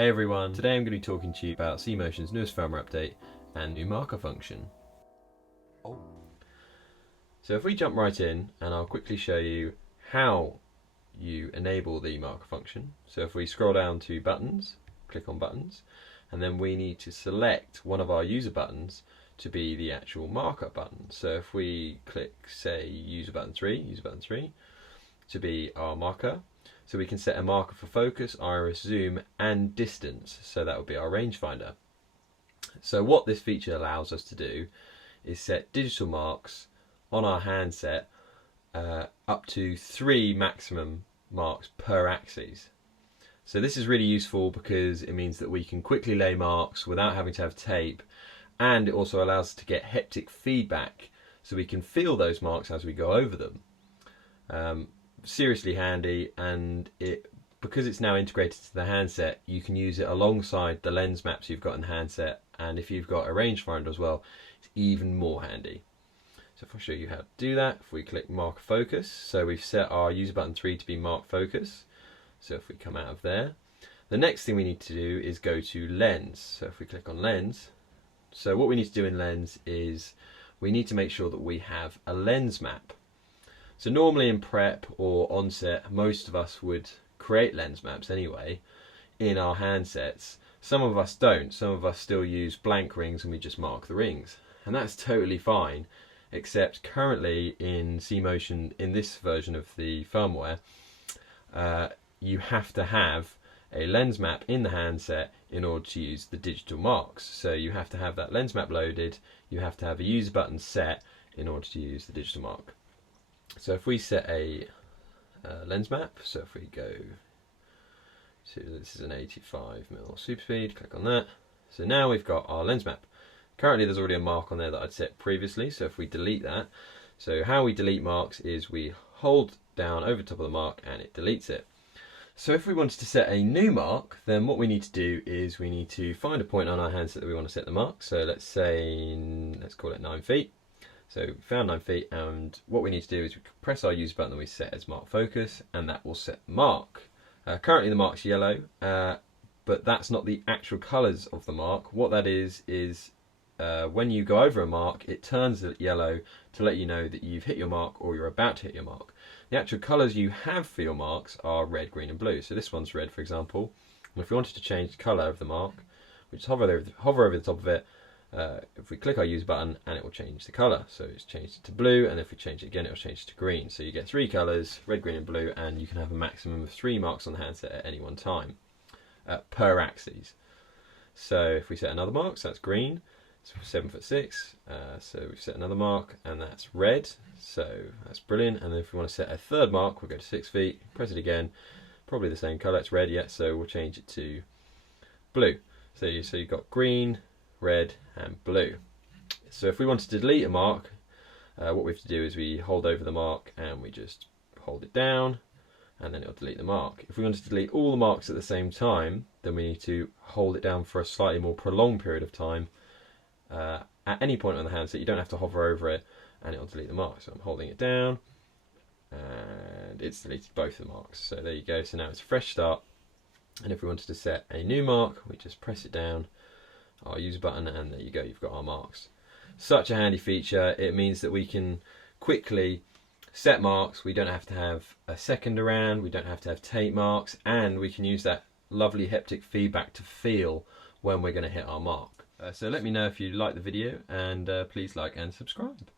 Hey everyone, today I'm going to be talking to you about cMotion's newest firmware update and new marker function. So if we jump right in, and I'll quickly show you how you enable the marker function. So if we scroll down to buttons, click on buttons, and then we need to select one of our user buttons to be the actual marker button. So if we click, say, user button 3 to be our marker. So we can set a marker for focus, iris, zoom, and distance. So that would be our rangefinder. So what this feature allows us to do is set digital marks on our handset up to 3 maximum marks per axis. So this is really useful because it means that we can quickly lay marks without having to have tape, and it also allows us to get haptic feedback so we can feel those marks as we go over them. Seriously handy, and because it's now integrated to the handset, you can use it alongside the lens maps you've got in the handset, and if you've got a rangefinder as well, it's even more handy. So if I show you how to do that, if we click marker focus, so we've set our user button 3 to be mark focus. So if we come out of there, the next thing we need to do is go to lens. So if we click on lens, so what we need to do in lens is we need to make sure that we have a lens map. So normally in prep or onset, most of us would create lens maps anyway in our handsets. Some of us don't. Some of us still use blank rings and we just mark the rings. And that's totally fine, except currently in cMotion, in this version of the firmware, you have to have a lens map in the handset in order to use the digital marks. So you have to have that lens map loaded, you have to have a user button set in order to use the digital mark. So if we set a lens map, so if we go to, this is an 85mm super speed, click on that. So now we've got our lens map. Currently there's already a mark on there that I'd set previously, so if we delete that, so how we delete marks is we hold down over top of the mark and it deletes it. So if we wanted to set a new mark, then what we need to do is we need to find a point on our handset that we want to set the mark. So let's say, let's call it 9 feet. So we found 9 feet, and what we need to do is we press our user button that we set as mark focus, and that will set the mark. Currently the mark's yellow, but that's not the actual colours of the mark. What that is when you go over a mark, it turns yellow to let you know that you've hit your mark or you're about to hit your mark. The actual colours you have for your marks are red, green and blue. So this one's red, for example. And if we wanted to change the colour of the mark, we just hover over the top of it. If we click our use button, and it will change the colour. So it's changed it to blue, and if we change it again, it will change it to green. So you get 3 colours, red, green and blue, and you can have a maximum of 3 marks on the handset at any one time per axis. So if we set another mark, so that's green, so 7'6", so we've set another mark, and that's red, so that's brilliant. And then if we want to set a third mark, we'll go to 6 feet, press it again, probably the same colour, it's red yet, so we'll change it to blue. So you've got green, red and blue. So if we wanted to delete a mark, what we have to do is we hold over the mark and we just hold it down, and then it'll delete the mark. If we wanted to delete all the marks at the same time, then we need to hold it down for a slightly more prolonged period of time at any point on the handset. You don't have to hover over it and it'll delete the mark. So I'm holding it down and it's deleted both the marks. So there you go. So now it's a fresh start, and if we wanted to set a new mark, we just press it down, our user button, and there you go, you've got our marks. Such a handy feature. It means that we can quickly set marks. We don't have to have a second around, we don't have to have tape marks, and we can use that lovely haptic feedback to feel when we're going to hit our mark. So let me know if you like the video, and please like and subscribe.